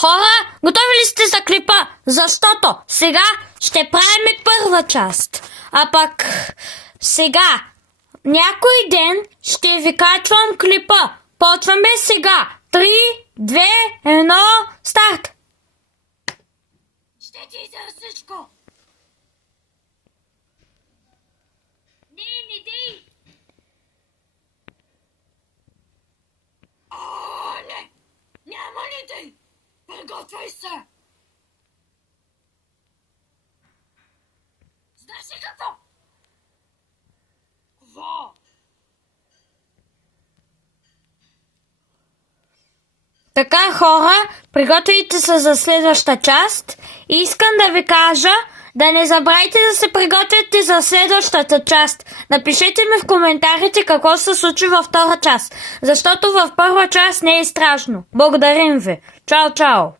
Хора, готови ли сте за клипа? Защото сега ще правим първа част. А пък сега, някой ден ще ви качвам клипа. Почваме сега. 3, 2, 1, старт! Ще ти за всичко. Не дей! Не! Няма ли дей? Приготвяй се! Знаеш ли какво? Какво? Така, хора, приготвите се за следваща част и искам да ви кажа да не забравяйте да се приготвяте за следващата част. Напишете ми в коментарите какво се случи във втора част, защото във първа част не е страшно. Благодарим ви. Чао, чао!